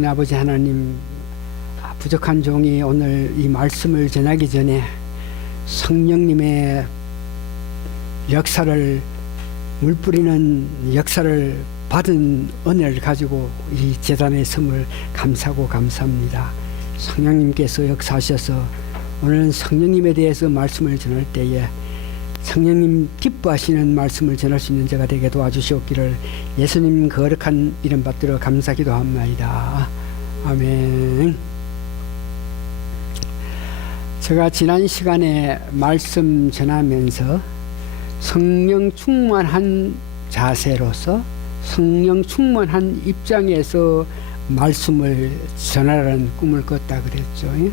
아버지 하나님, 부족한 종이 오늘 이 말씀을 전하기 전에 성령님의 역사를, 물뿌리는 역사를 받은 은혜를 가지고 이 제단에 섬을 감사하고 감사합니다. 성령님께서 역사하셔서 오늘은 성령님에 대해서 말씀을 전할 때에 성령님 기뻐하시는 말씀을 전할 수 있는 자가 되게 도와주시옵기를 예수님 거룩한 이름 받들어 감사 기도합니다. 아멘. 제가 지난 시간에 말씀 전하면서 성령 충만한 자세로서 성령 충만한 입장에서 말씀을 전하라는 꿈을 꿨다 그랬죠.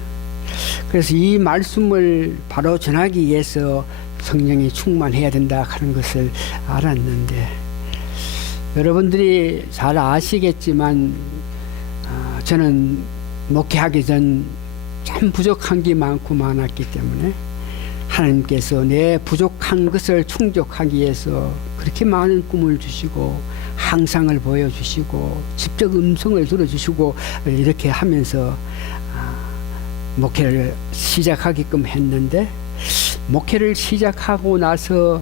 그래서 이 말씀을 바로 전하기 위해서 성령이 충만해야 된다 하는 것을 알았는데, 여러분들이 잘 아시겠지만 저는 목회하기 전 참 부족한 게 많고 많았기 때문에 하나님께서 내 부족한 것을 충족하기 위해서 그렇게 많은 꿈을 주시고 항상을 보여주시고 직접 음성을 들어주시고 이렇게 하면서 목회를 시작하게끔 했는데, 목회를 시작하고 나서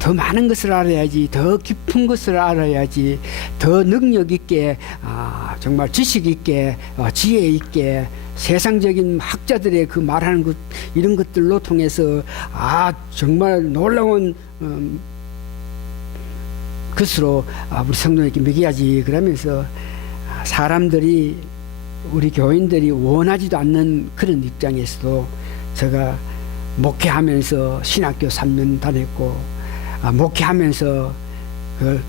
더 많은 것을 알아야지, 더 깊은 것을 알아야지, 더 능력 있게, 정말 지식 있게, 지혜 있게, 세상적인 학자들의 그 말하는 것, 이런 것들로 통해서 정말 놀라운 것으로 우리 성도에게 먹여야지, 그러면서 사람들이, 우리 교인들이 원하지도 않는 그런 입장에서도 제가 목회하면서 신학교 3년 다녔고, 목회하면서 그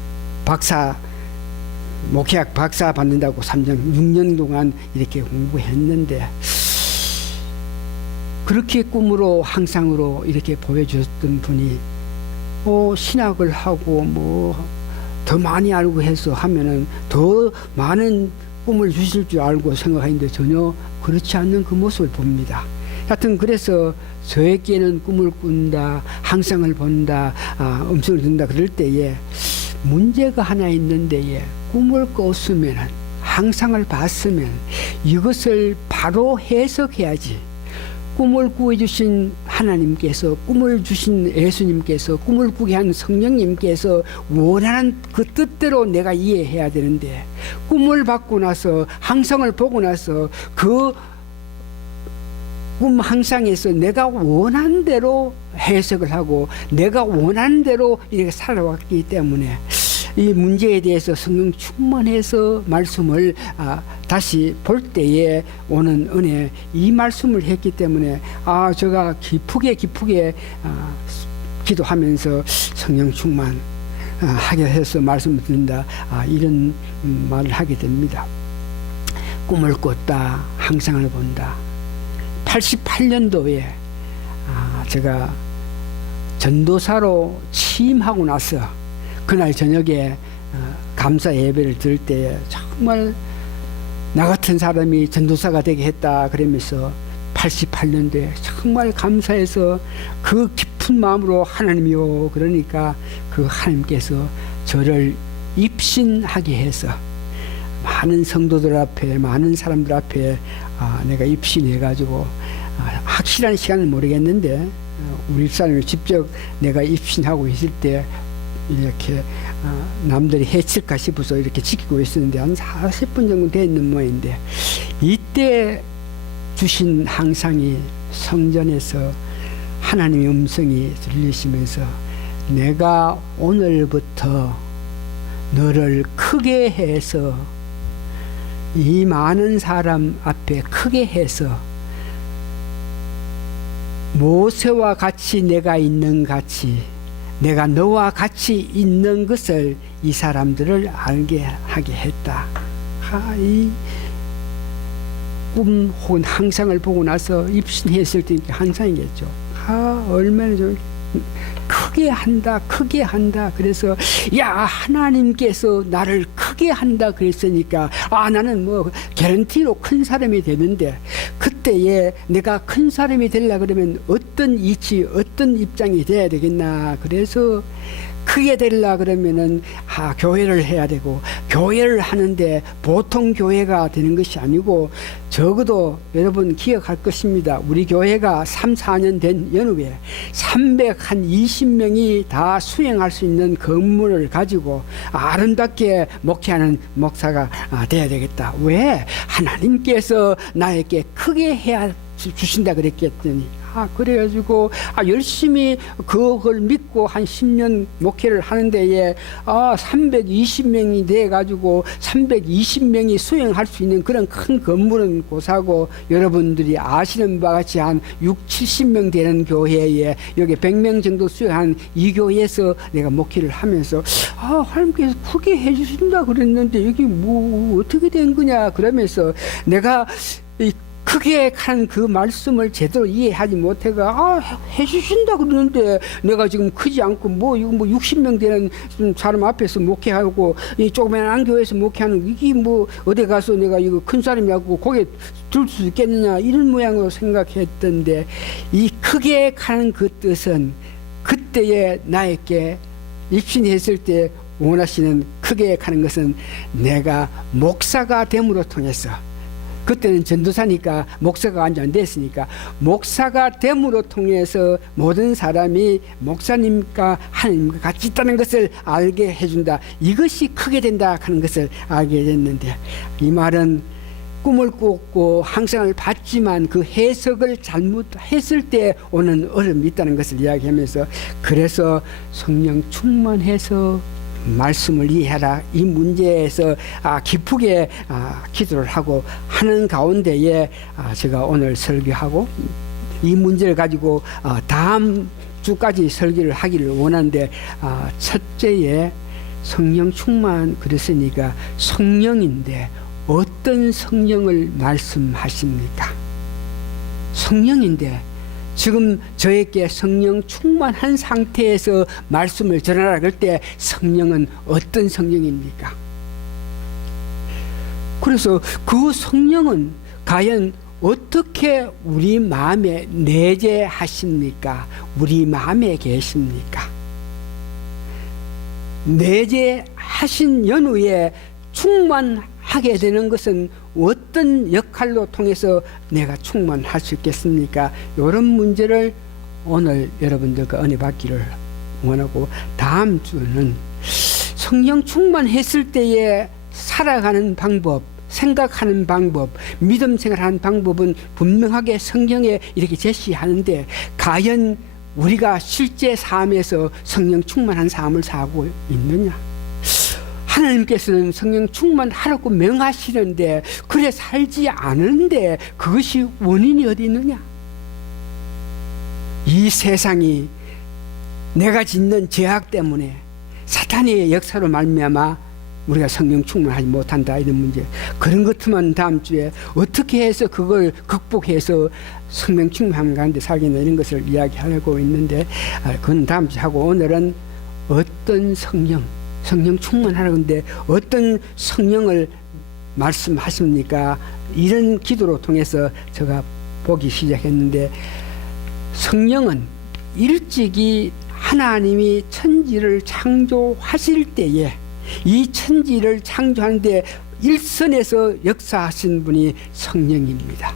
목회학 박사 받는다고 6년 동안 이렇게 공부했는데, 그렇게 꿈으로 항상으로 이렇게 보여주셨던 분이 신학을 하고 더 많이 알고 해서 하면은 더 많은 꿈을 주실 줄 알고 생각했는데 전혀 그렇지 않는 그 모습을 봅니다. 하여튼 그래서 저에게는 꿈을 꾼다, 항상을 본다, 음성을 듣는다 그럴 때에 문제가 하나 있는데, 꿈을 꿨으면, 항상을 봤으면 이것을 바로 해석해야지. 꿈을 꾸어주신 하나님께서, 꿈을 주신 예수님께서, 꿈을 꾸게 한 성령님께서 원하는 그 뜻대로 내가 이해해야 되는데, 꿈을 받고 나서, 항상을 보고 나서 그 꿈 항상에서 내가 원하는 대로 해석을 하고 내가 원하는 대로 이렇게 살아왔기 때문에 이 문제에 대해서 성령 충만해서 말씀을 다시 볼 때에 오는 은혜, 이 말씀을 했기 때문에 제가 기쁘게 기도하면서 성령 충만 하게 해서 말씀을 듣는다, 이런 말을 하게 됩니다. 꿈을 꿨다, 항상을 본다. 88년도에 제가 전도사로 취임하고 나서 그날 저녁에 감사 예배를 드릴 때 정말 나 같은 사람이 전도사가 되게 했다 그러면서 88년도에 정말 감사해서 그 깊은 마음으로 하나님이요, 그러니까 그 하나님께서 저를 입신하게 해서 많은 성도들 앞에, 많은 사람들 앞에 내가 입신해가지고, 확실한 시간은 모르겠는데 우리 집사람이 직접 내가 입신하고 있을 때 이렇게 남들이 해칠까 싶어서 이렇게 지키고 있었는데 한 40분 정도 돼 있는 모양인데, 이때 주신 항상이 성전에서 하나님의 음성이 들리시면서 내가 오늘부터 너를 크게 해서, 이 많은 사람 앞에 크게 해서 모세와 같이 내가 있는 같이 내가 너와 같이 있는 것을 이 사람들을 알게 하게 했다. 이 꿈 혹은 항상을 보고 나서 입신했을 때 항상이겠죠. 얼마나 좀 크게 한다. 그래서 하나님께서 나를 크게 한다 그랬으니까 나는 개런티로 큰 사람이 되는데, 그때에 내가 큰 사람이 되려 그러면 어떤 이치, 어떤 입장이 돼야 되겠나. 그래서 크게 되려 그러면은 교회를 해야 되고, 교회를 하는데 보통 교회가 되는 것이 아니고, 적어도 여러분 기억할 것입니다. 우리 교회가 3, 4년 된 연후에 320명이 다 수행할 수 있는 건물을 가지고 아름답게 목회하는 목사가 돼야 되겠다. 왜? 하나님께서 나에게 크게 해야 주신다 그랬겠더니, 그래가지고 열심히 그걸 믿고 한 10년 목회를 하는데에 320명이 돼가지고 320명이 수행할 수 있는 그런 큰 건물은 고사고, 여러분들이 아시는 바와 같이 한 6, 70명 되는 교회에 여기 100명 정도 수행한 이 교회에서 내가 목회를 하면서 하나님께서 크게 해주신다 그랬는데 여기 뭐 어떻게 된 거냐 그러면서 내가 크게 한 그 말씀을 제대로 이해하지 못해가 해주신다 그러는데 내가 지금 크지 않고 이거 60명 되는 사람 앞에서 목회하고 이 조그만한 교회에서 목회하는 이게 어디 가서 내가 이거 큰 사람이라고 고개 들 수 있겠느냐 이런 모양으로 생각했던데, 이 크게 가는 그 뜻은 그때의 나에게 입신했을 때 원하시는 크게 가는 것은 내가 목사가 됨으로 통해서, 그때는 전도사니까 목사가 완전 안 됐으니까 목사가 됨으로 통해서 모든 사람이 목사님과 하나님과 같이 있다는 것을 알게 해준다. 이것이 크게 된다 하는 것을 알게 됐는데, 이 말은 꿈을 꾸고 항상을 봤지만 그 해석을 잘못했을 때 오는 어려움이 있다는 것을 이야기하면서, 그래서 성령 충만해서 말씀을 이해하라, 이 문제에서 깊게 기도를 하고 하는 가운데에 제가 오늘 설교하고 이 문제를 가지고 다음 주까지 설교를 하기를 원하는데, 첫째에 성령 충만 그랬으니까 성령인데 어떤 성령을 말씀하십니까? 성령인데 지금 저에게 성령 충만한 상태에서 말씀을 전하라 그럴 때 성령은 어떤 성령입니까? 그래서 그 성령은 과연 어떻게 우리 마음에 내재하십니까? 우리 마음에 계십니까? 내재하신 연후에 충만하게 되는 것은 어떤 역할로 통해서 내가 충만할 수 있겠습니까? 이런 문제를 오늘 여러분들과 은혜 받기를 원하고, 다음 주는 성령 충만했을 때에 살아가는 방법, 생각하는 방법, 믿음 생활하는 방법은 분명하게 성경에 이렇게 제시하는데, 과연 우리가 실제 삶에서 성령 충만한 삶을 살고 있느냐? 하나님께서는 성령 충만하라고 명하시는데 그래 살지 않은데 그것이 원인이 어디 있느냐? 이 세상이 내가 짓는 죄악 때문에 사탄의 역사로 말미암아 우리가 성령 충만하지 못한다, 이런 문제. 그런 것만 다음 주에 어떻게 해서 그걸 극복해서 성령 충만한 가운데 살겠나 이런 것을 이야기하고 있는데, 그건 다음 주에 하고, 오늘은 어떤 성령 충만하라고 하는데 어떤 성령을 말씀하십니까? 이런 기도로 통해서 제가 보기 시작했는데, 성령은 일찍이 하나님이 천지를 창조하실 때에 이 천지를 창조하는데 일선에서 역사하신 분이 성령입니다.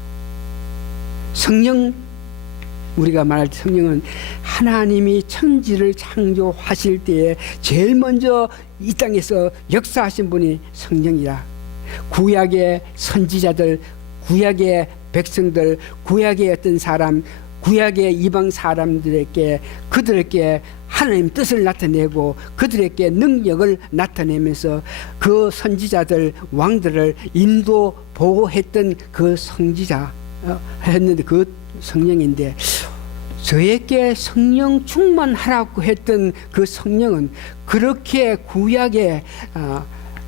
우리가 말할 때 성령은 하나님이 천지를 창조하실 때에 제일 먼저 이 땅에서 역사하신 분이 성령이라. 구약의 선지자들, 구약의 백성들, 구약의 어떤 사람, 구약의 이방 사람들에게 그들에게 하나님 뜻을 나타내고 그들에게 능력을 나타내면서 그 선지자들, 왕들을 인도 보호했던 그 성지자 했는데 그 성령인데, 저에게 성령 충만하라고 했던 그 성령은 그렇게 구약에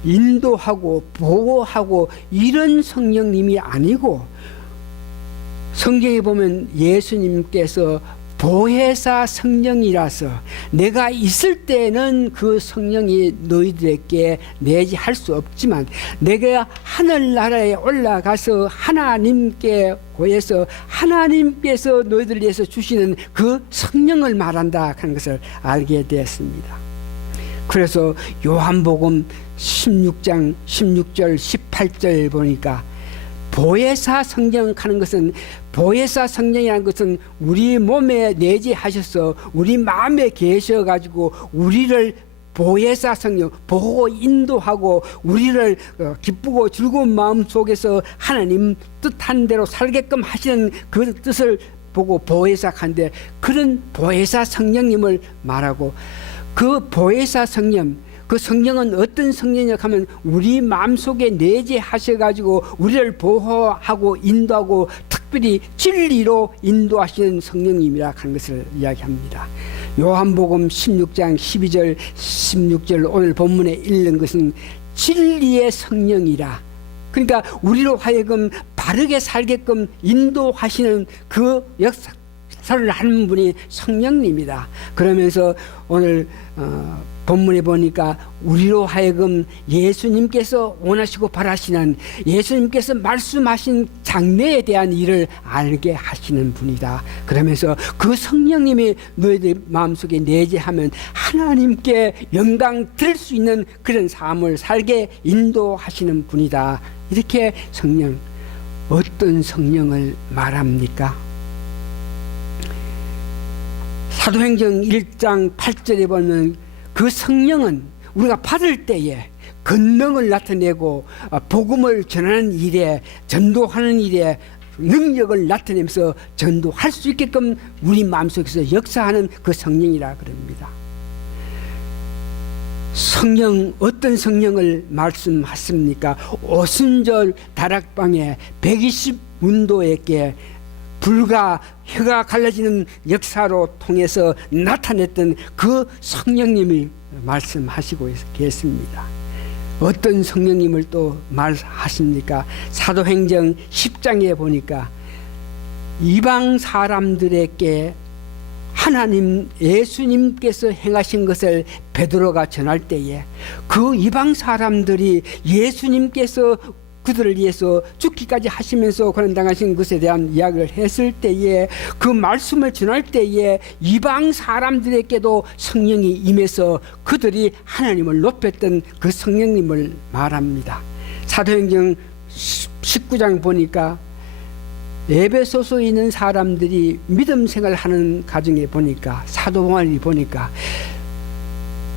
인도하고 보호하고 이런 성령님이 아니고, 성경에 보면 예수님께서 보혜사 성령이라서 내가 있을 때는 그 성령이 너희들에게 내지할 수 없지만 내가 하늘나라에 올라가서 하나님께 고해서 하나님께서 너희들을 위해서 주시는 그 성령을 말한다 하는 것을 알게 되었습니다. 그래서 요한복음 16장 16절 18절 보니까 보혜사 성령 하는 것은, 보혜사 성령이라는 것은 우리 몸에 내재하셔서 우리 마음에 계셔가지고 우리를 보혜사 성령, 보호 인도하고 우리를 기쁘고 즐거운 마음 속에서 하나님 뜻한 대로 살게끔 하시는 그 뜻을 보고 보혜사한데, 그런 보혜사 성령님을 말하고, 그 보혜사 성령, 그 성령은 어떤 성령이냐 하면 우리 마음속에 내재하셔가지고 우리를 보호하고 인도하고 특별히 진리로 인도하시는 성령님이라 하는 것을 이야기합니다. 요한복음 16장 12절 16절 오늘 본문에 읽는 것은 진리의 성령이라, 그러니까 우리로 하여금 바르게 살게끔 인도하시는 그 역사를 하는 분이 성령님이다. 그러면서 오늘 본문에 보니까 우리로 하여금 예수님께서 원하시고 바라시는, 예수님께서 말씀하신 장래에 대한 일을 알게 하시는 분이다. 그러면서 그 성령님이 너희들 마음속에 내재하면 하나님께 영광 드릴 수 있는 그런 삶을 살게 인도하시는 분이다. 이렇게 성령, 어떤 성령을 말합니까? 사도행전 1장 8절에 보면 그 성령은 우리가 받을 때에 권능을 나타내고 복음을 전하는 일에, 전도하는 일에 능력을 나타내면서 전도할 수 있게끔 우리 마음속에서 역사하는 그 성령이라 그럽니다. 성령, 어떤 성령을 말씀하십니까? 오순절 다락방에 120문도에게 불과 혀가 갈라지는 역사로 통해서 나타냈던 그 성령님이 말씀하시고 계십니다. 어떤 성령님을 또 말하십니까? 사도행전 10장에 보니까 이방 사람들에게 하나님 예수님께서 행하신 것을 베드로가 전할 때에 그 이방 사람들이 예수님께서 그들을 위해서 죽기까지 하시면서 고난당하신 것에 대한 이야기를 했을 때에, 그 말씀을 전할 때에 이방 사람들에게도 성령이 임해서 그들이 하나님을 높였던 그 성령님을 말합니다. 사도행전 19장 보니까 에베소서에 있는 사람들이 믿음 생활하는 가정에 보니까, 사도행전을 보니까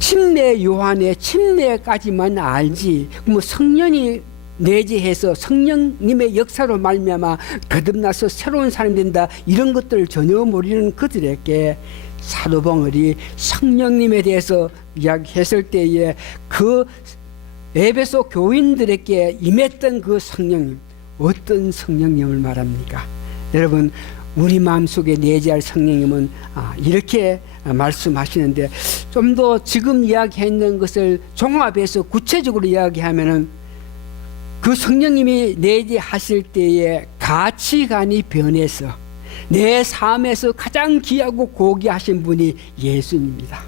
침례 요한의 침례까지만 알지, 뭐 성령이 내재해서 성령님의 역사로 말미암아 거듭나서 새로운 사람이 된다, 이런 것들을 전혀 모르는 그들에게 사도바울이 성령님에 대해서 이야기했을 때에 그 에베소 교인들에게 임했던 그 성령님, 어떤 성령님을 말합니까? 여러분, 우리 마음속에 내재할 성령님은 이렇게 말씀하시는데, 좀 더 지금 이야기했는 것을 종합해서 구체적으로 이야기하면은 그 성령님이 내재하실 때에 가치관이 변해서 내 삶에서 가장 귀하고 고귀하신 분이 예수님입니다.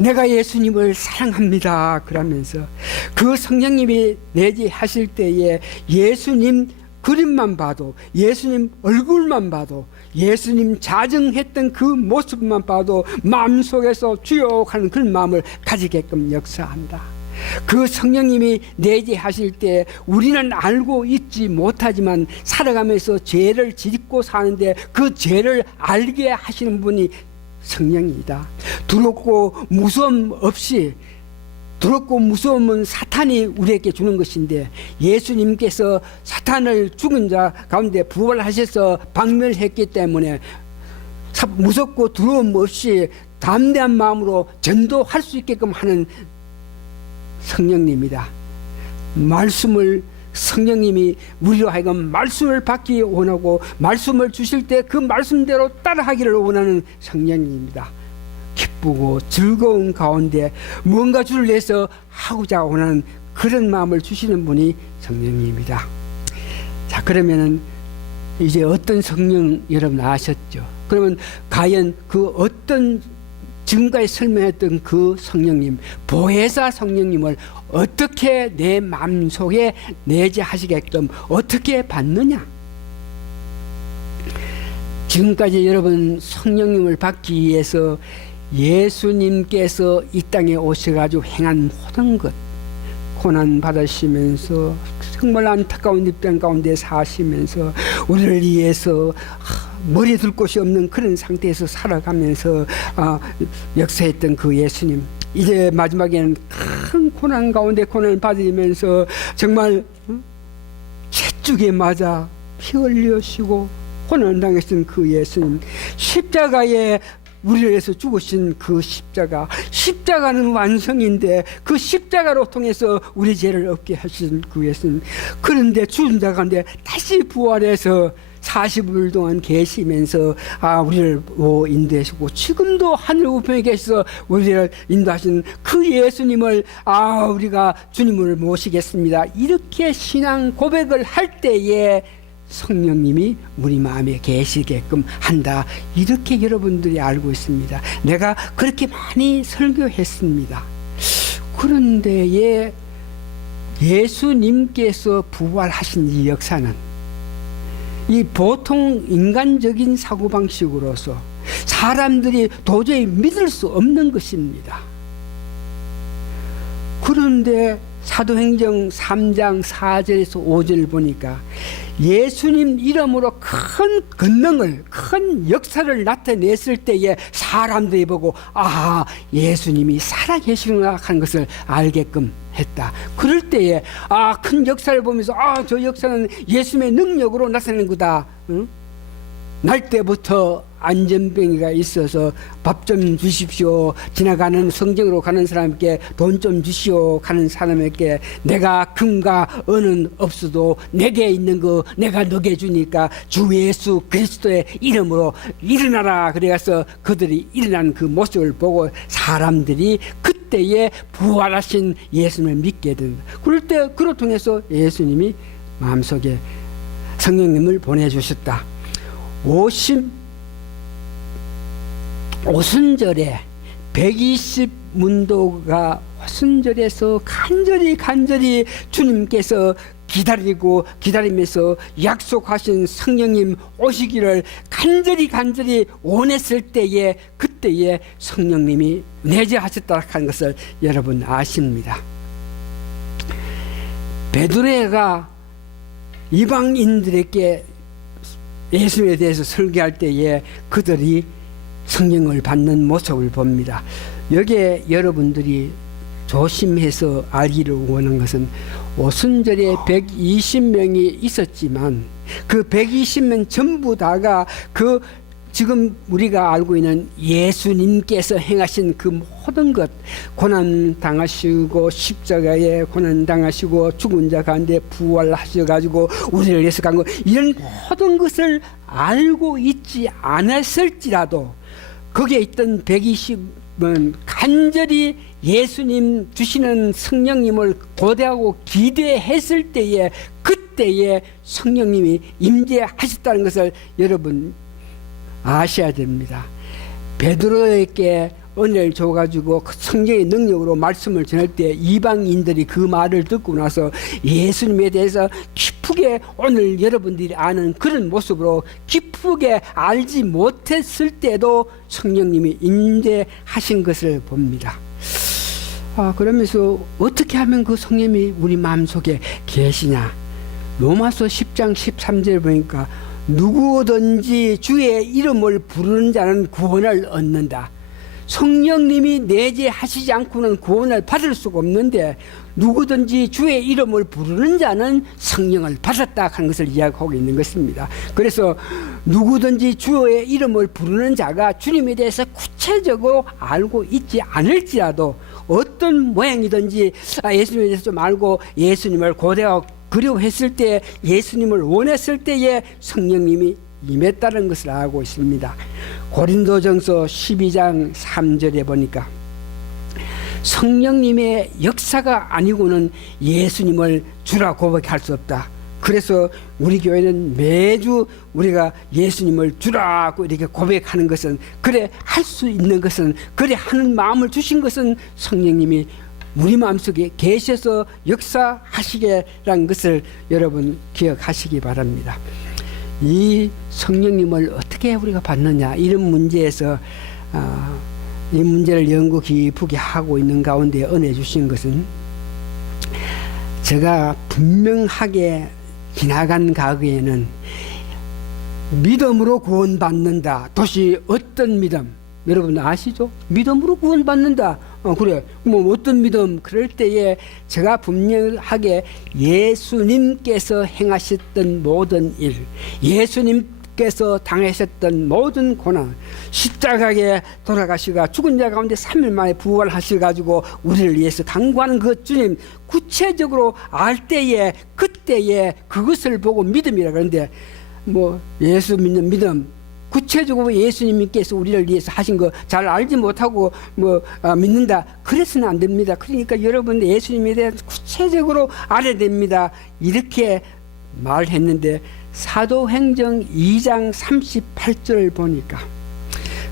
내가 예수님을 사랑합니다 그러면서 그 성령님이 내재하실 때에 예수님 그림만 봐도, 예수님 얼굴만 봐도, 예수님 자정했던 그 모습만 봐도 마음속에서 주여 하는 그런 마음을 가지게끔 역사한다. 그 성령님이 내재하실 때 우리는 알고 있지 못하지만 살아가면서 죄를 짓고 사는데 그 죄를 알게 하시는 분이 성령이다. 두렵고 무서움 없이, 두렵고 무서움은 사탄이 우리에게 주는 것인데 예수님께서 사탄을 죽은 자 가운데 부활하셔서 박멸했기 때문에 무섭고 두려움 없이 담대한 마음으로 전도할 수 있게끔 하는 성령님이다. 말씀을, 성령님이 우리로 하여금 말씀을 받기 원하고 말씀을 주실 때 그 말씀대로 따라하기를 원하는 성령님입니다. 기쁘고 즐거운 가운데 무언가 주를 위해서 하고자 원하는 그런 마음을 주시는 분이 성령님입니다. 자, 그러면은 이제 어떤 성령 여러분 아셨죠? 그러면 과연 그 어떤 지금까지 설명했던 그 성령님, 보혜사 성령님을 어떻게 내 마음속에 내재하시게끔 어떻게 받느냐? 지금까지 여러분 성령님을 받기 위해서 예수님께서 이 땅에 오셔가지고 행한 모든 것, 고난 받으시면서 정말 안타까운 입장 가운데 사시면서 우리를 위해서 머리 둘 곳이 없는 그런 상태에서 살아가면서 역사했던 그 예수님, 이제 마지막에는 큰 고난 가운데 고난을 받으면서 정말 채죽에 맞아 피 흘리시고 고난을 당했던 그 예수님, 십자가에 우리를 위해서 죽으신 그 십자가는 완성인데 그 십자가로 통해서 우리 죄를 없게 하신 그 예수님, 그런데 죽은 자 가운데 다시 부활해서 40일 동안 계시면서 우리를 인도하시고 지금도 하늘 우편에 계셔서 우리를 인도하신 그 예수님을 우리가 주님을 모시겠습니다, 이렇게 신앙 고백을 할 때에 성령님이 우리 마음에 계시게끔 한다, 이렇게 여러분들이 알고 있습니다. 내가 그렇게 많이 설교했습니다. 그런데 예수님께서 부활하신 이 역사는 이 보통 인간적인 사고방식으로서 사람들이 도저히 믿을 수 없는 것입니다. 그런데 사도행전 3장 4절에서 5절을 보니까 예수님 이름으로 큰 권능을, 큰 역사를 나타냈을 때에 사람들이 보고 예수님이 살아계시구나 하는 것을 알게끔 했다. 그럴 때에 큰 역사를 보면서 저 역사는 예수님의 능력으로 나타낸 거다. 날 때부터 안전병이가 있어서 밥 좀 주십시오, 지나가는 성경으로 가는 사람께 돈 좀 주시오 가는 사람에게 내가 금과 은은 없어도 내게 있는 거 내가 너게 주니까 주 예수 그리스도의 이름으로 일어나라, 그래서 그들이 일어난 그 모습을 보고 사람들이 그때에 부활하신 예수님을 믿게 된다. 그럴 때 그로 통해서 예수님이 마음속에 성령님을 보내주셨다. 오순절에 120문도가 오순절에서 간절히 주님께서 기다리면서 약속하신 성령님 오시기를 간절히 원했을 때에 그때에 성령님이 내재하셨다 하는 것을 여러분 아십니다. 베드로가 이방인들에게 예수님에 대해서 설교할 때에 그들이 성령을 받는 모습을 봅니다. 여기에 여러분들이 조심해서 알기를 원하는 것은 오순절에 120명이 있었지만 그 120명 전부 다가 그 지금 우리가 알고 있는 예수님께서 행하신 그 모든 것, 고난 당하시고 십자가에 고난 당하시고 죽은 자 가운데 부활하셔가지고 우리를 위해서 간 것, 이런 모든 것을 알고 있지 않았을지라도 거기에 있던 120은 간절히 예수님 주시는 성령님을 고대하고 기대했을 때에 그때에 성령님이 임재하셨다는 것을 여러분 아셔야 됩니다. 베드로에게 은혜를 줘가지고 성령의 능력으로 말씀을 전할 때 이방인들이 그 말을 듣고 나서 예수님에 대해서 깊게 오늘 여러분들이 아는 그런 모습으로 깊게 알지 못했을 때도 성령님이 임재하신 것을 봅니다. 그러면서 어떻게 하면 그 성령님이 우리 마음속에 계시냐, 로마서 10장 13절 보니까 누구든지 주의 이름을 부르는 자는 구원을 얻는다. 성령님이 내재하시지 않고는 구원을 받을 수가 없는데 누구든지 주의 이름을 부르는 자는 성령을 받았다 하는 것을 이야기하고 있는 것입니다. 그래서 누구든지 주의 이름을 부르는 자가 주님에 대해서 구체적으로 알고 있지 않을지라도 어떤 모양이든지 예수님에 대해서 좀 알고 예수님을 고대하고 그리워했을 때, 예수님을 원했을 때에 성령님이 임했다는 것을 알고 있습니다. 고린도전서 12장 3절에 보니까 성령님의 역사가 아니고는 예수님을 주라 고백할 수 없다. 그래서 우리 교회는 매주 우리가 예수님을 주라고 이렇게 고백하는 것은, 그래 할 수 있는 것은, 그래 하는 마음을 주신 것은 성령님이 우리 마음속에 계셔서 역사하시게라는 것을 여러분 기억하시기 바랍니다. 이 성령님을 어떻게 우리가 받느냐, 이런 문제에서 이 문제를 연구 깊게 하고 있는 가운데 은혜 주신 것은 제가 분명하게 지나간 과거에는 믿음으로 구원받는다. 도시 어떤 믿음? 여러분 아시죠? 믿음으로 구원받는다. 그래. 뭐 어떤 믿음? 그럴 때에 제가 분명하게 예수님께서 행하셨던 모든 일, 예수님께서 당하셨던 모든 고난, 십자가에 돌아가시가 죽은 자 가운데 3일 만에 부활하셔가지고 우리를 위해서 강구하는 그 주님 구체적으로 알 때에 그때에 그것을 보고 믿음이라 그러는데 뭐 예수 믿는 믿음 구체적으로 예수님께서 우리를 위해서 하신 거 잘 알지 못하고 믿는다. 그래서는 안 됩니다. 그러니까 여러분 예수님에 대해서 구체적으로 알아야 됩니다. 이렇게 말했는데 사도행전 2장 38절을 보니까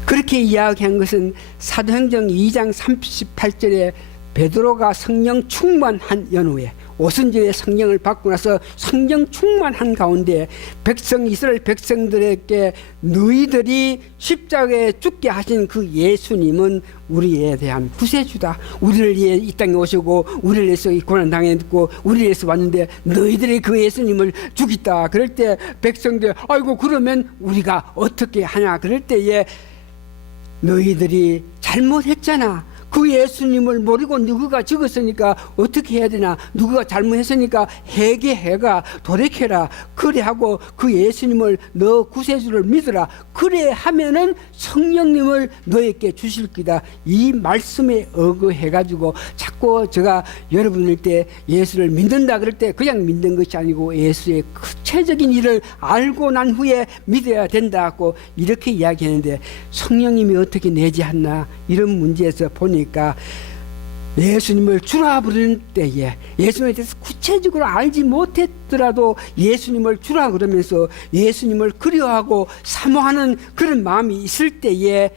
그렇게 이야기한 것은 사도행전 2장 38절에 베드로가 성령 충만한 연후에 오순절에 성령을 받고 나서 성령 충만한 가운데 이스라엘 백성들에게 너희들이 십자가에 죽게 하신 그 예수님은 우리에 대한 구세주다. 우리를 위해 이 땅에 오시고 우리를 위해서 이 고난 당했고 우리를 위해서 왔는데 너희들이 그 예수님을 죽이다. 그럴 때 백성들 아이고 그러면 우리가 어떻게 하냐. 그럴 때에 너희들이 잘못했잖아. 그 예수님을 모르고 누구가 죽었으니까 어떻게 해야 되나. 누구가 잘못했으니까 회개해가 돌이켜라. 그래 하고 그 예수님을 너 구세주를 믿으라. 그래 하면은 성령님을 너에게 주실 기다. 이 말씀에 어거해가지고 자꾸 제가 여러분일 때 예수를 믿는다 그럴 때 그냥 믿는 것이 아니고 예수의 구체적인 일을 알고 난 후에 믿어야 된다고 이렇게 이야기하는데 성령님이 어떻게 내지않나 이런 문제에서 보니 예수님을 주라 부르는 때에 예수님에 대해서 구체적으로 알지 못했더라도 예수님을 주라 그러면서 예수님을 그리워하고 사모하는 그런 마음이 있을 때에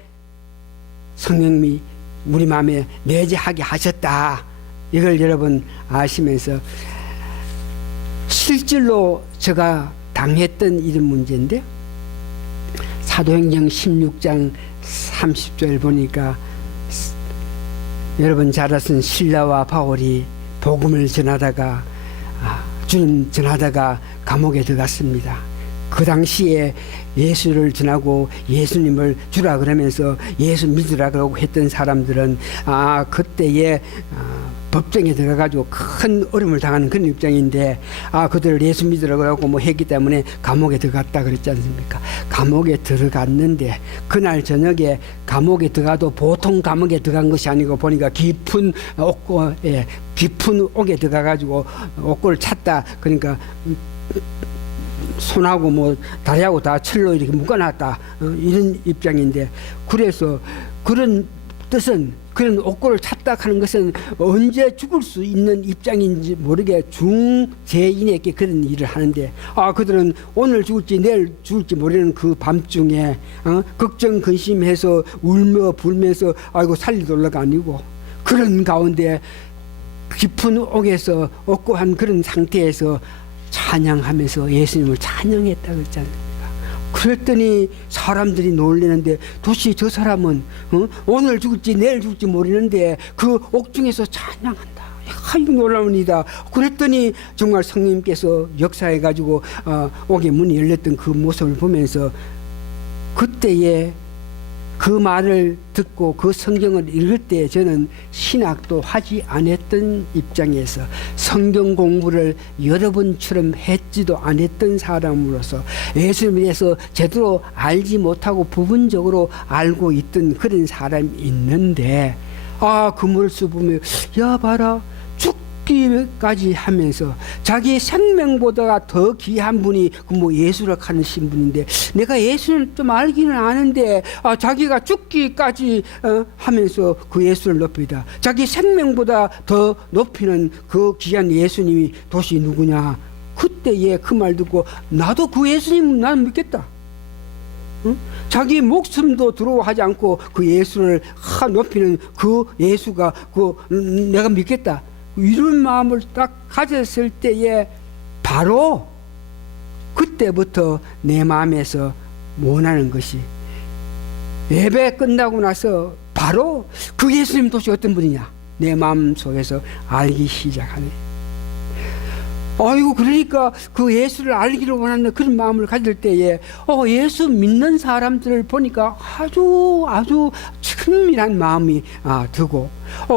성령님이 우리 마음에 내재하게 하셨다. 이걸 여러분 아시면서 실질로 제가 당했던 이런 문제인데 사도행전 16장 30절 보니까 여러분 잘 아시는 실라와 바울이 복음을 전하다가 주님 전하다가 감옥에 들어갔습니다. 그 당시에 예수를 전하고 예수님을 주라 그러면서 예수 믿으라 그러고 했던 사람들은 그때에 법정에 들어가가지고 큰 어려움을 당하는 그런 입장인데 그들을 예수 믿으라 그러고 했기 때문에 감옥에 들어갔다 그랬지 않습니까? 감옥에 들어갔는데 그날 저녁에 감옥에 들어가도 보통 감옥에 들어간 것이 아니고 보니까 깊은 옥에 들어가가지고 옥고를 찾다. 그러니까 손하고 다리하고 다 철로 이렇게 묶어놨다. 이런 입장인데 그래서 그런 뜻은 그런 옥고를 찾다 하는 것은 언제 죽을 수 있는 입장인지 모르게 중재인에게 그런 일을 하는데 그들은 오늘 죽을지 내일 죽을지 모르는 그 밤중에 걱정 근심해서 울며 불면서 아이고 살리돌라가 아니고 그런 가운데 깊은 옥에서 옥고한 그런 상태에서 찬양하면서 예수님을 찬양했다 그랬지 않습니까? 그랬더니 사람들이 놀리는데 도대체 저 사람은 오늘 죽을지 내일 죽을지 모르는데 그 옥중에서 찬양한다. 이거 놀라운 일이다. 그랬더니 정말 성령님께서 역사해가지고 옥의 문이 열렸던 그 모습을 보면서 그때에 그 말을 듣고 그 성경을 읽을 때 저는 신학도 하지 않았던 입장에서 성경 공부를 여러분처럼 했지도 않았던 사람으로서 예수님에 대해서 제대로 알지 못하고 부분적으로 알고 있던 그런 사람이 있는데 그 모습 보면 야 봐라 죽기까지 하면서 자기 생명보다 더 귀한 분이 예수를 하는 신분인데 내가 예수를 좀 알기는 아는데 자기가 죽기까지 하면서 그 예수를 높이다. 자기 생명보다 더 높이는 그 귀한 예수님이 도대체 누구냐. 그때에 그 말 듣고 나도 그 예수님 나는 믿겠다. 자기 목숨도 두려워하지 않고 그 예수를 높이는 그 예수가 내가 믿겠다. 이런 마음을 딱 가졌을 때에 바로 그때부터 내 마음에서 원하는 것이 예배 끝나고 나서 바로 그 예수님 도대체 어떤 분이냐 내 마음속에서 알기 시작하네. 아이고 그러니까 그 예수를 알기를 원하는 그런 마음을 가질 때에 예수 믿는 사람들을 보니까 아주 친밀한 마음이 들고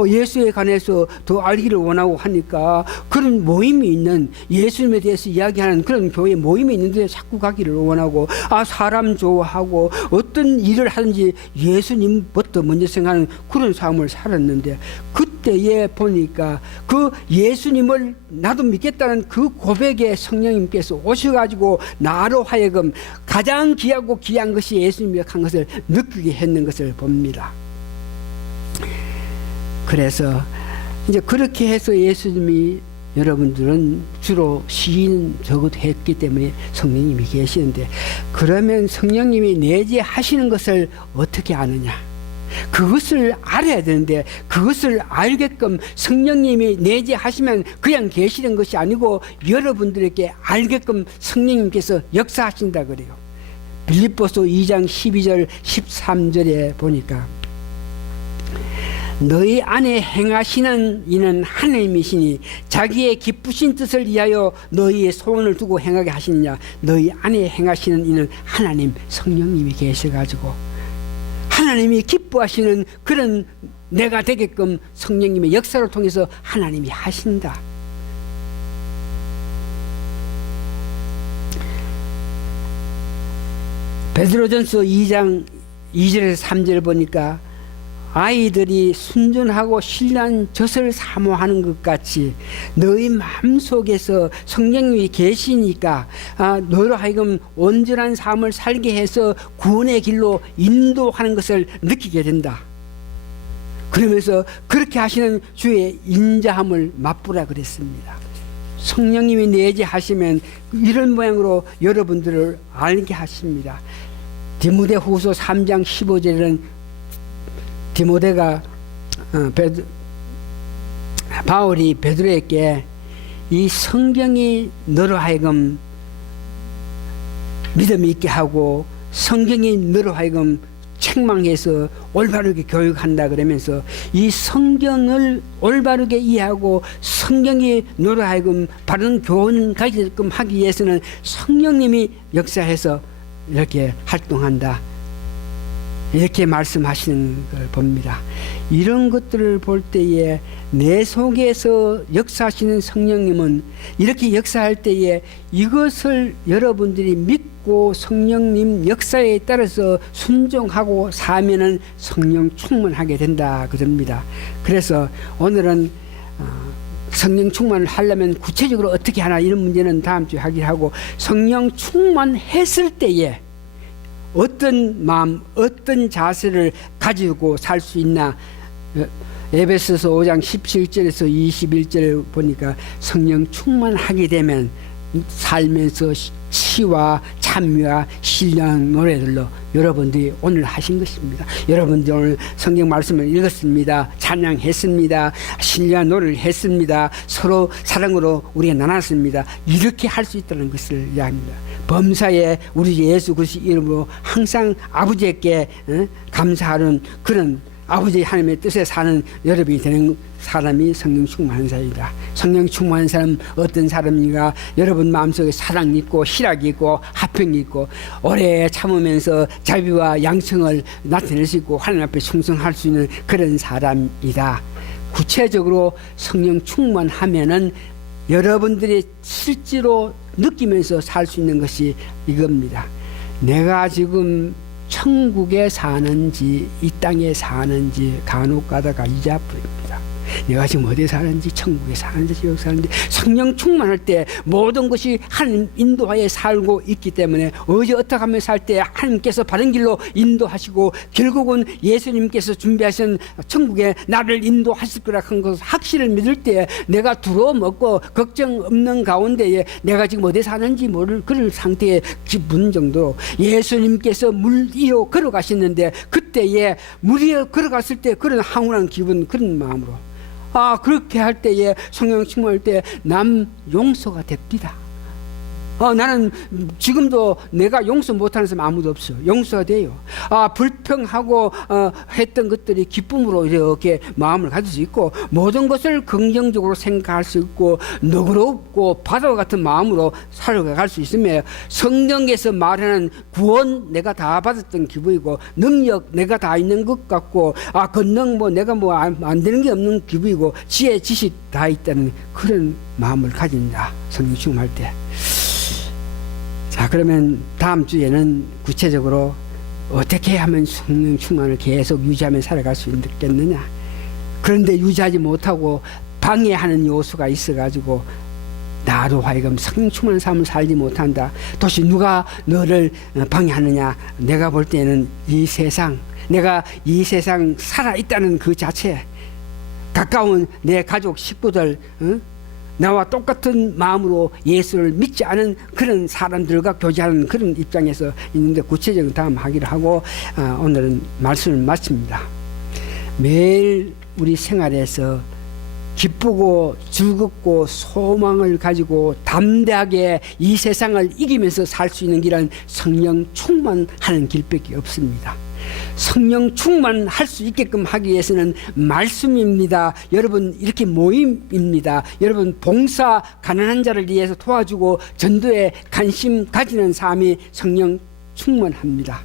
예수에 관해서 더 알기를 원하고 하니까 그런 모임이 있는 예수님에 대해서 이야기하는 그런 교회 모임이 있는데 자꾸 가기를 원하고 사람 좋아하고 어떤 일을 하든지 예수님부터 먼저 생각하는 그런 삶을 살았는데 그때에 보니까 그 예수님을 나도 믿겠다는 그 고백에 성령님께서 오셔가지고 나로 하여금 가장 귀하고 귀한 것이 예수님이라고 한 것을 느끼게 했는 것을 봅니다. 그래서 이제 그렇게 해서 예수님이 여러분들은 주로 시인 적어도 했기 때문에 성령님이 계시는데 그러면 성령님이 내재하시는 것을 어떻게 아느냐? 그것을 알아야 되는데 그것을 알게끔 성령님이 내재하시면 그냥 계시는 것이 아니고 여러분들에게 알게끔 성령님께서 역사하신다 그래요. 빌립보서 2장 12절 13절에 보니까 너희 안에 행하시는 이는 하나님이시니 자기의 기쁘신 뜻을 위하여 너희의 소원을 두고 행하게 하시느냐. 너희 안에 행하시는 이는 하나님 성령님이 계셔가지고 하나님이 기뻐하시는 그런 내가 되게끔 성령님의 역사를 통해서 하나님이 하신다. 베드로전서 2장 2절에서 3절 보니까 아이들이 순전하고 신랄한 젖을 사모하는 것 같이 너희 마음속에서 성령님이 계시니까 너로 하여금 온전한 삶을 살게 해서 구원의 길로 인도하는 것을 느끼게 된다. 그러면서 그렇게 하시는 주의 인자함을 맛보라 그랬습니다. 성령님이 내재하시면 이런 모양으로 여러분들을 알게 하십니다. 디모데후서 3장 15절에는 디모데가 바울이 베드로에게 이 성경이 너로 하여금 믿음이 있게 하고 성경이 너로 하여금 책망해서 올바르게 교육한다 그러면서 이 성경을 올바르게 이해하고 성경이 너로 하여금 바른 교훈을 가지게끔 하기 위해서는 성령님이 역사해서 이렇게 활동한다. 이렇게 말씀하시는 걸 봅니다. 이런 것들을 볼 때에 내 속에서 역사하시는 성령님은 이렇게 역사할 때에 이것을 여러분들이 믿고 성령님 역사에 따라서 순종하고 사면은 성령 충만하게 된다 그럽니다. 그래서 오늘은 성령 충만을 하려면 구체적으로 어떻게 하나 이런 문제는 다음 주에 하기로 하고 성령 충만했을 때에 어떤 마음, 어떤 자세를 가지고 살 수 있나. 에베소서 5장 17절에서 21절 보니까 성령 충만하게 되면 살면서 시와 찬미와 신령 노래들로 여러분들이 오늘 하신 것입니다. 여러분들 오늘 성경 말씀을 읽었습니다. 찬양했습니다. 신령 노래를 했습니다. 서로 사랑으로 우리가 나눴습니다. 이렇게 할 수 있다는 것을 이야기합니다. 범사에 우리 예수 그리스도 이름으로 항상 아버지께 감사하는 그런 아버지 하나님의 뜻에 사는 여러분이 되는 사람이 성령 충만한 사람이다. 성령 충만한 사람 어떤 사람인가? 여러분 마음속에 사랑이 있고 희락이 있고 화평이 있고 오래 참으면서 자비와 양성을 나타낼 수 있고 하나님 앞에 충성할 수 있는 그런 사람이다. 구체적으로 성령 충만하면은 여러분들이 실제로 느끼면서 살 수 있는 것이 이겁니다. 내가 지금 천국에 사는지 이 땅에 사는지 간혹 가다가 잊어버립니다. 내가 지금 어디에 사는지 천국에 사는지 지옥에 사는지 성령 충만할 때 모든 것이 하나님 인도하에 살고 있기 때문에 어제 어떻게 하면 살 때 하나님께서 바른 길로 인도하시고 결국은 예수님께서 준비하신 천국에 나를 인도하실 거라 한 것을 확실을 믿을 때 내가 두려워 먹고 걱정 없는 가운데에 내가 지금 어디에 사는지 모를 그런 상태의 기분 정도로 예수님께서 물 위로 걸어가시는데 그때에 물 위로 걸어갔을 때 그런 황홀한 기분 그런 마음으로 그렇게 할 때에 성령 충만할 때 남 용서가 됩니다. 나는 지금도 내가 용서 못하는 사람 아무도 없어. 용서가 돼요. 불평하고 했던 것들이 기쁨으로 이렇게 마음을 가질 수 있고, 모든 것을 긍정적으로 생각할 수 있고, 너그럽고 바다와 같은 마음으로 살아갈 수 있으며, 성경에서 말하는 구원 내가 다 받았던 기분이고, 능력 내가 다 있는 것 같고, 권능 내가 안 되는 게 없는 기분이고, 지혜 지식 다 있다는 그런 마음을 가진다. 성령 충만할 때. 자, 그러면 다음 주에는 구체적으로 어떻게 하면 성령 충만을 계속 유지하며 살아갈 수 있겠느냐. 그런데 유지하지 못하고 방해하는 요소가 있어가지고 나도 하여금 성령 충만한 삶을 살지 못한다. 도대체 누가 너를 방해하느냐. 내가 볼 때는 이 세상, 내가 이 세상 살아있다는 그 자체, 가까운 내 가족 식구들, 나와 똑같은 마음으로 예수를 믿지 않은 그런 사람들과 교제하는 그런 입장에서 있는데, 구체적인 다음 하기를 하고 오늘은 말씀을 마칩니다. 매일 우리 생활에서 기쁘고 즐겁고 소망을 가지고 담대하게 이 세상을 이기면서 살 수 있는 길은 성령 충만하는 길밖에 없습니다. 성령 충만할 수 있게끔 하기 위해서는 말씀입니다. 여러분, 이렇게 모임입니다. 여러분, 봉사, 가난한 자를 위해서 도와주고 전도에 관심 가지는 삶이 성령 충만합니다.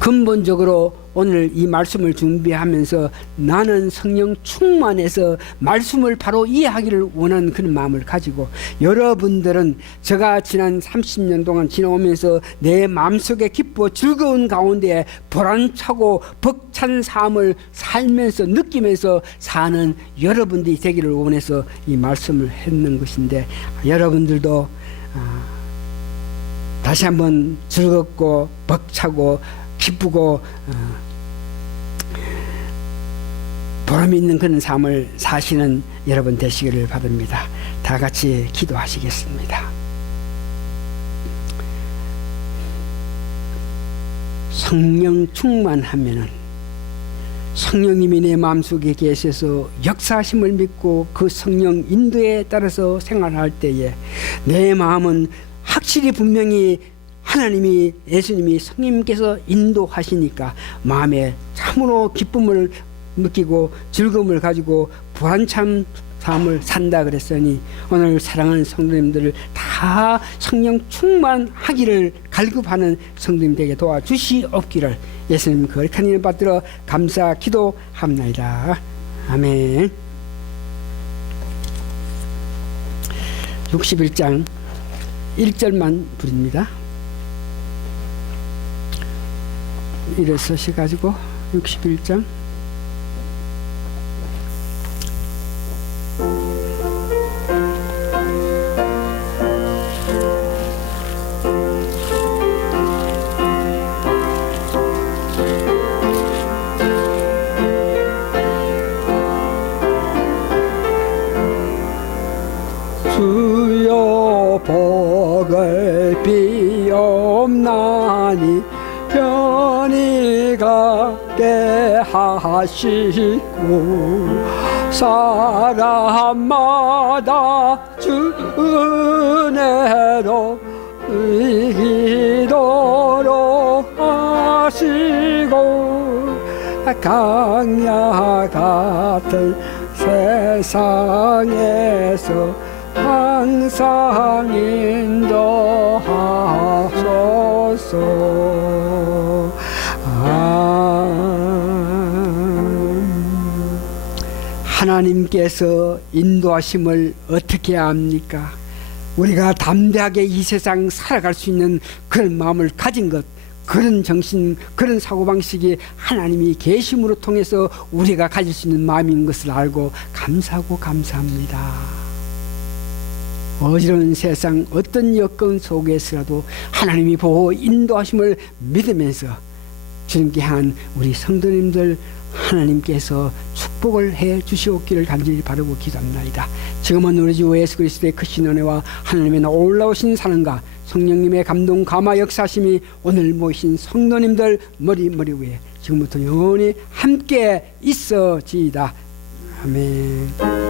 근본적으로 오늘 이 말씀을 준비하면서 나는 성령 충만해서 말씀을 바로 이해하기를 원하는 그런 마음을 가지고, 여러분들은 제가 지난 30년 동안 지나오면서 내 마음속에 기뻐 즐거운 가운데 보람차고 벅찬 삶을 살면서 느끼면서 사는 여러분들이 되기를 원해서 이 말씀을 했는 것인데, 여러분들도 다시 한번 즐겁고 벅차고 기쁘고 보람 있는 그런 삶을 사시는 여러분 되시기를 바랍니다. 다 같이 기도하시겠습니다. 성령 충만하면은 성령님이 내 마음속에 계셔서 역사하심을 믿고 그 성령 인도에 따라서 생활할 때에 내 마음은 확실히 분명히 하나님이, 예수님이, 성령님께서 인도하시니까 마음에 참으로 기쁨을 느끼고 즐거움을 가지고 불안참 삶을 산다 그랬으니, 오늘 사랑하는 성도님들을 다 성령 충만하기를 갈급하는 성도님 되게 도와주시옵기를 예수님 거룩한 이름 받들어 감사 기도합니다. 아멘. 61장 1절만 부릅니다. 일어서셔가지고 61장 주여 복을 비옵나니 편히 가게 하시고 사람마다 주 은혜로 이기도록 하시고 강야 같은 세상에서 항상 인도하소서. 하나님께서 인도하심을 어떻게 합니까? 우리가 담대하게 이 세상 살아갈 수 있는 그런 마음을 가진 것, 그런 정신, 그런 사고방식이 하나님이 계심으로 통해서 우리가 가질 수 있는 마음인 것을 알고 감사하고 감사합니다. 어지러운 세상 어떤 여건 속에서라도 하나님이 보호 인도하심을 믿으면서 주님께 향한 우리 성도님들 하나님께서 축복을 해 주시옵기를 간절히 바라고 기도합니다. 지금은 우리 주 예수 그리스도의 크신 은혜와 하나님의 놀라우신 사랑과 성령님의 감동 감화 역사심이 오늘 모이신 성도님들 머리 위에 지금부터 영원히 함께 있어지이다. 아멘.